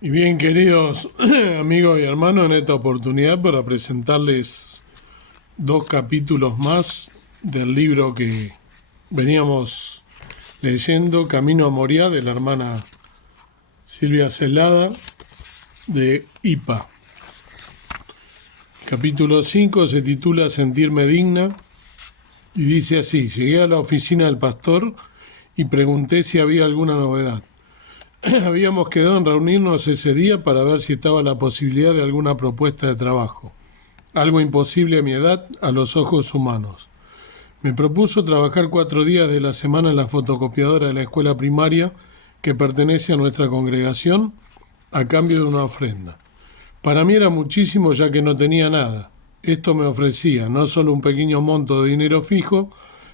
Y bien, queridos amigos y hermanos, en esta oportunidad para presentarles dos capítulos más del libro que veníamos leyendo, Camino a Moria, de la hermana Silvia Celada, de IPA. Capítulo 5 se titula Sentirme digna y dice así: llegué a la oficina del pastor y pregunté si había alguna novedad. Habíamos quedado en reunirnos ese día para ver si estaba la posibilidad de alguna propuesta de trabajo. Algo imposible a mi edad, a los ojos humanos. Me propuso trabajar 4 días de la semana en la fotocopiadora de la escuela primaria que pertenece a nuestra congregación a cambio de una ofrenda. Para mí era muchísimo, ya que no tenía nada. Esto me ofrecía no solo un pequeño monto de dinero fijo,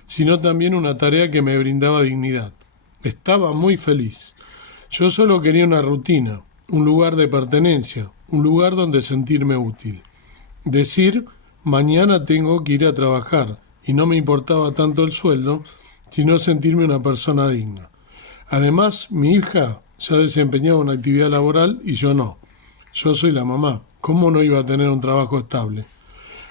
sino también una tarea que me brindaba dignidad. Estaba muy feliz. Yo solo quería una rutina, un lugar de pertenencia, un lugar donde sentirme útil. Decir, mañana tengo que ir a trabajar, y no me importaba tanto el sueldo, sino sentirme una persona digna. Además, mi hija ya desempeñaba una actividad laboral y yo no. Yo soy la mamá. ¿Cómo no iba a tener un trabajo estable?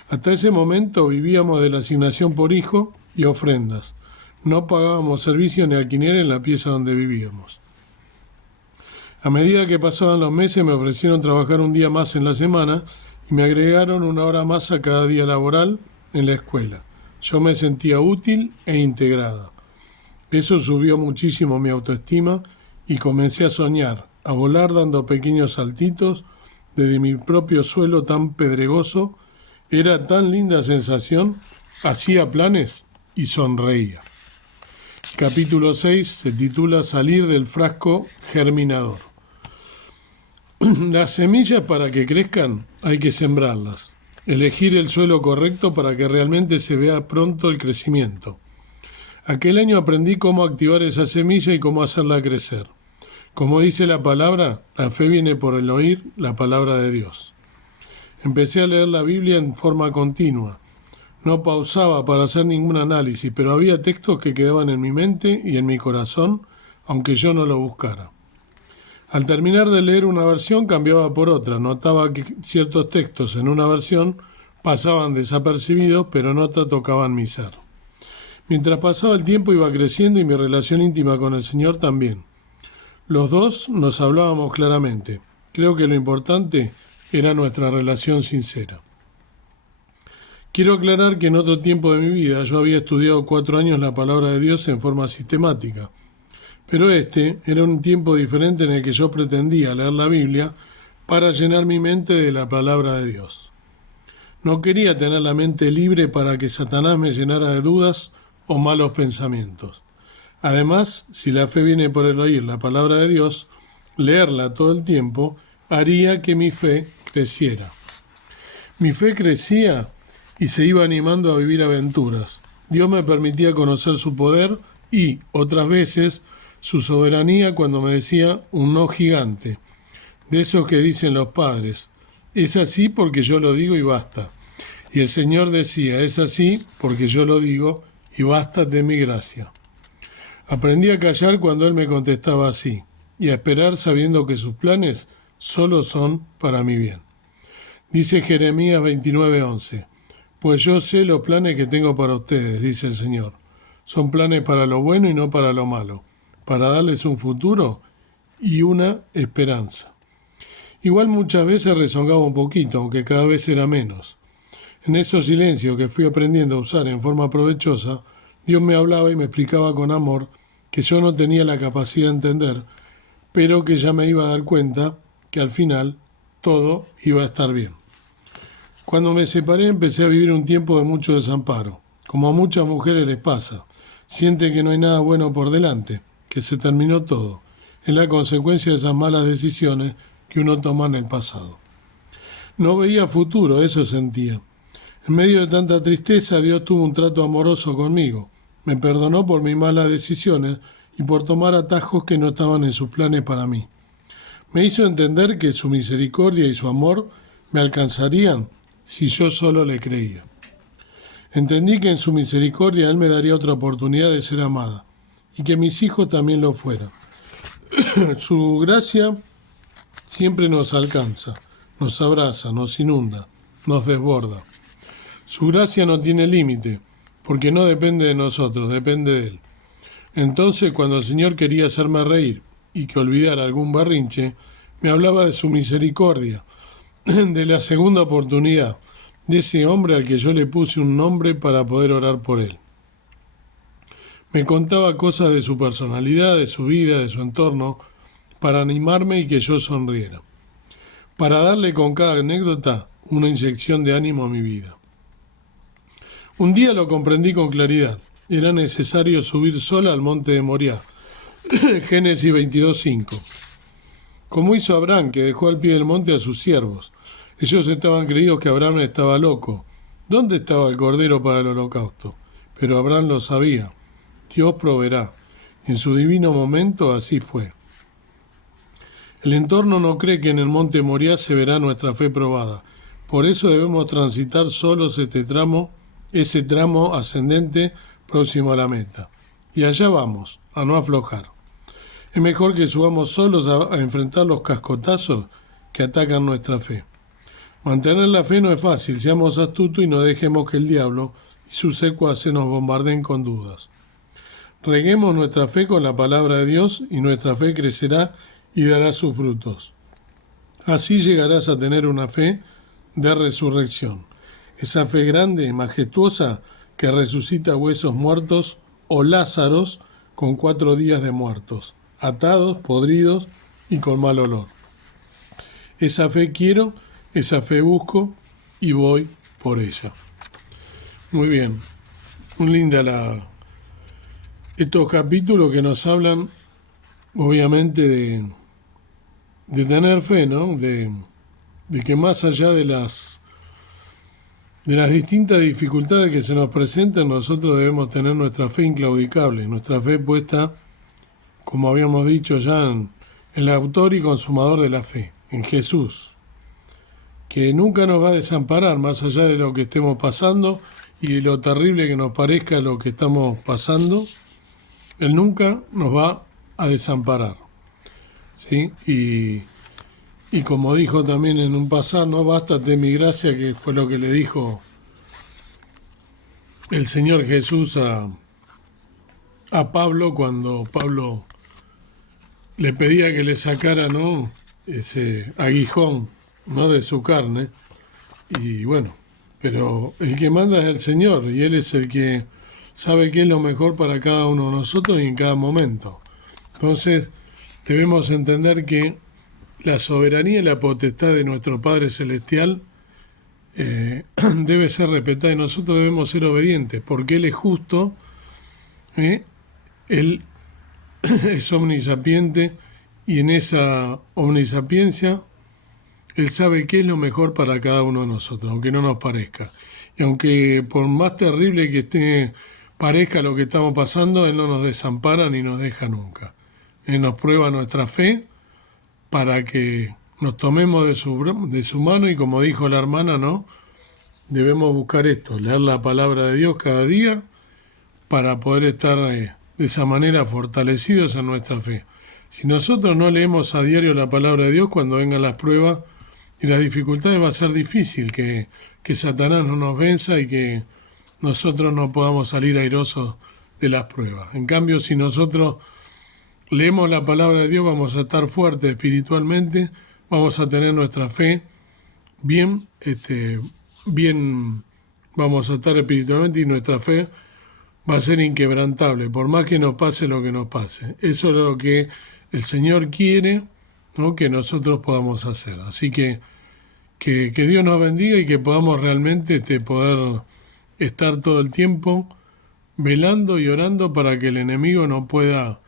Hasta ese momento vivíamos de la asignación por hijo y ofrendas. No pagábamos servicio ni alquiler en la pieza donde vivíamos. A medida que pasaban los meses me ofrecieron trabajar un día más en la semana y me agregaron 1 hora más a cada día laboral en la escuela. Yo me sentía útil e integrada. Eso subió muchísimo mi autoestima y comencé a soñar, a volar dando pequeños saltitos desde mi propio suelo tan pedregoso. Era tan linda sensación, hacía planes y sonreía. Capítulo 6 se titula Salir del frasco germinador. Las semillas, para que crezcan hay que sembrarlas. Elegir el suelo correcto para que realmente se vea pronto el crecimiento. Aquel año aprendí cómo activar esa semilla y cómo hacerla crecer. Como dice la palabra, la fe viene por el oír la palabra de Dios. Empecé a leer la Biblia en forma continua. No pausaba para hacer ningún análisis, pero había textos que quedaban en mi mente y en mi corazón, aunque yo no lo buscara. Al terminar de leer una versión cambiaba por otra. Notaba que ciertos textos en una versión pasaban desapercibidos, pero en otra tocaban mi ser. Mientras pasaba el tiempo iba creciendo y mi relación íntima con el Señor también. Los dos nos hablábamos claramente. Creo que lo importante era nuestra relación sincera. Quiero aclarar que en otro tiempo de mi vida yo había estudiado 4 años la palabra de Dios en forma sistemática. Pero este era un tiempo diferente en el que yo pretendía leer la Biblia para llenar mi mente de la palabra de Dios. No quería tener la mente libre para que Satanás me llenara de dudas o malos pensamientos. Además, si la fe viene por el oír la palabra de Dios, leerla todo el tiempo haría que mi fe creciera. Mi fe crecía y se iba animando a vivir aventuras. Dios me permitía conocer su poder y, otras veces, su soberanía cuando me decía un no gigante, de esos que dicen los padres. Es así porque yo lo digo y basta. Y el Señor decía, es así porque yo lo digo y basta de mi gracia. Aprendí a callar cuando Él me contestaba así, y a esperar sabiendo que sus planes solo son para mi bien. Dice Jeremías 29:11, pues yo sé los planes que tengo para ustedes, dice el Señor. Son planes para lo bueno y no para lo malo, para darles un futuro y una esperanza. Igual muchas veces rezongaba un poquito, aunque cada vez era menos. En esos silencios que fui aprendiendo a usar en forma provechosa, Dios me hablaba y me explicaba con amor que yo no tenía la capacidad de entender, pero que ya me iba a dar cuenta que al final todo iba a estar bien. Cuando me separé empecé a vivir un tiempo de mucho desamparo. Como a muchas mujeres les pasa, sienten que no hay nada bueno por delante, que se terminó todo. Es la consecuencia de esas malas decisiones que uno toma en el pasado. No veía futuro, eso sentía. En medio de tanta tristeza, Dios tuvo un trato amoroso conmigo. Me perdonó por mis malas decisiones y por tomar atajos que no estaban en sus planes para mí. Me hizo entender que su misericordia y su amor me alcanzarían si yo solo le creía. Entendí que en su misericordia Él me daría otra oportunidad de ser amada y que mis hijos también lo fueran. Su gracia siempre nos alcanza, nos abraza, nos inunda, nos desborda. Su gracia no tiene límite, porque no depende de nosotros, depende de Él. Entonces, cuando el Señor quería hacerme reír y que olvidara algún berrinche, me hablaba de su misericordia, de la segunda oportunidad, de ese hombre al que yo le puse un nombre para poder orar por él. Me contaba cosas de su personalidad, de su vida, de su entorno, para animarme y que yo sonriera, para darle con cada anécdota una inyección de ánimo a mi vida. Un día lo comprendí con claridad. Era necesario subir sola al monte de Moriah. Génesis 22:5. Como hizo Abraham, que dejó al pie del monte a sus siervos. Ellos estaban creídos que Abraham estaba loco. ¿Dónde estaba el cordero para el holocausto? Pero Abraham lo sabía. Dios proveerá. En su divino momento así fue. El entorno no cree que en el monte Moriah se verá nuestra fe probada. Por eso debemos transitar solos ese tramo ascendente próximo a la meta. Y allá vamos, a no aflojar. Es mejor que subamos solos a enfrentar los cascotazos que atacan nuestra fe. Mantener la fe no es fácil, seamos astutos y no dejemos que el diablo y sus secuaces nos bombardeen con dudas. Reguemos nuestra fe con la palabra de Dios y nuestra fe crecerá y dará sus frutos. Así llegarás a tener una fe de resurrección. Esa fe grande y majestuosa que resucita huesos muertos o Lázaros con 4 días de muertos, atados, podridos y con mal olor. Esa fe quiero, esa fe busco y voy por ella. Muy bien, muy linda estos capítulos que nos hablan obviamente de tener fe, ¿no? De que más allá de las distintas dificultades que se nos presentan, nosotros debemos tener nuestra fe inclaudicable, nuestra fe puesta, como habíamos dicho ya, en el autor y consumador de la fe, en Jesús, que nunca nos va a desamparar más allá de lo que estemos pasando y de lo terrible que nos parezca lo que estamos pasando. Él nunca nos va a desamparar, ¿sí? Y como dijo también en un pasado, no bástate mi gracia, que fue lo que le dijo el Señor Jesús a Pablo cuando Pablo le pedía que le sacara, ¿no?, ese aguijón, ¿no?, de su carne. Y bueno, pero el que manda es el Señor y Él es el que sabe qué es lo mejor para cada uno de nosotros y en cada momento. Entonces debemos entender que la soberanía y la potestad de nuestro Padre Celestial debe ser respetada y nosotros debemos ser obedientes porque Él es justo, Él es omnisapiente y en esa omnisapiencia Él sabe qué es lo mejor para cada uno de nosotros, aunque no nos parezca. Y aunque por más terrible que parezca lo que estamos pasando, Él no nos desampara ni nos deja nunca. Él nos prueba nuestra fe para que nos tomemos de su mano y como dijo la hermana, ¿no?, debemos buscar esto, leer la palabra de Dios cada día para poder estar de esa manera fortalecidos en nuestra fe. Si nosotros no leemos a diario la palabra de Dios, cuando vengan las pruebas y las dificultades va a ser difícil que Satanás no nos venza y que nosotros no podamos salir airosos de las pruebas. En cambio, si nosotros leemos la palabra de Dios, vamos a estar fuertes espiritualmente, vamos a tener nuestra fe bien, vamos a estar espiritualmente y nuestra fe va a ser inquebrantable, por más que nos pase lo que nos pase. Eso es lo que el Señor quiere, ¿no?, que nosotros podamos hacer. Así que Dios nos bendiga y que podamos realmente poder estar todo el tiempo velando y orando para que el enemigo no pueda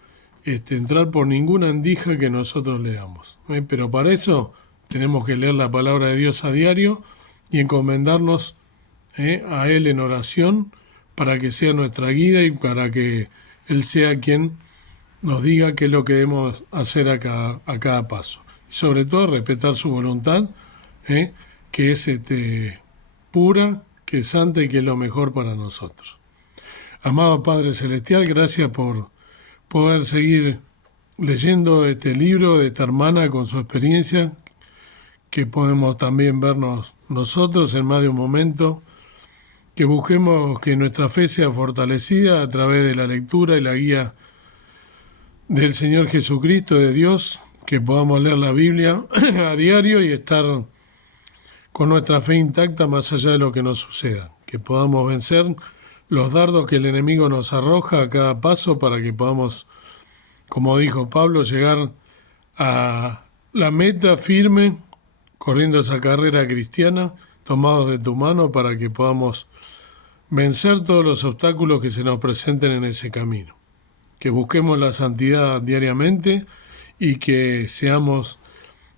entrar por ninguna endija que nosotros le damos. Pero para eso tenemos que leer la palabra de Dios a diario y encomendarnos a Él en oración para que sea nuestra guía y para que Él sea quien nos diga qué es lo que debemos hacer a cada paso. Y sobre todo respetar su voluntad, que es pura, que es santa y que es lo mejor para nosotros. Amado Padre Celestial, gracias por poder seguir leyendo este libro de esta hermana con su experiencia, que podemos también vernos nosotros en más de un momento, que busquemos que nuestra fe sea fortalecida a través de la lectura y la guía del Señor Jesucristo, de Dios, que podamos leer la Biblia a diario y estar con nuestra fe intacta más allá de lo que nos suceda, que podamos vencer los dardos que el enemigo nos arroja a cada paso para que podamos, como dijo Pablo, llegar a la meta firme, corriendo esa carrera cristiana, tomados de tu mano para que podamos vencer todos los obstáculos que se nos presenten en ese camino. Que busquemos la santidad diariamente y que seamos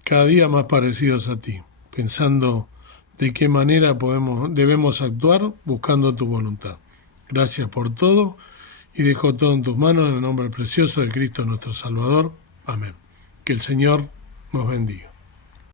cada día más parecidos a ti, pensando de qué manera debemos actuar buscando tu voluntad. Gracias por todo y dejo todo en tus manos en el nombre precioso de Cristo nuestro Salvador. Amén. Que el Señor nos bendiga.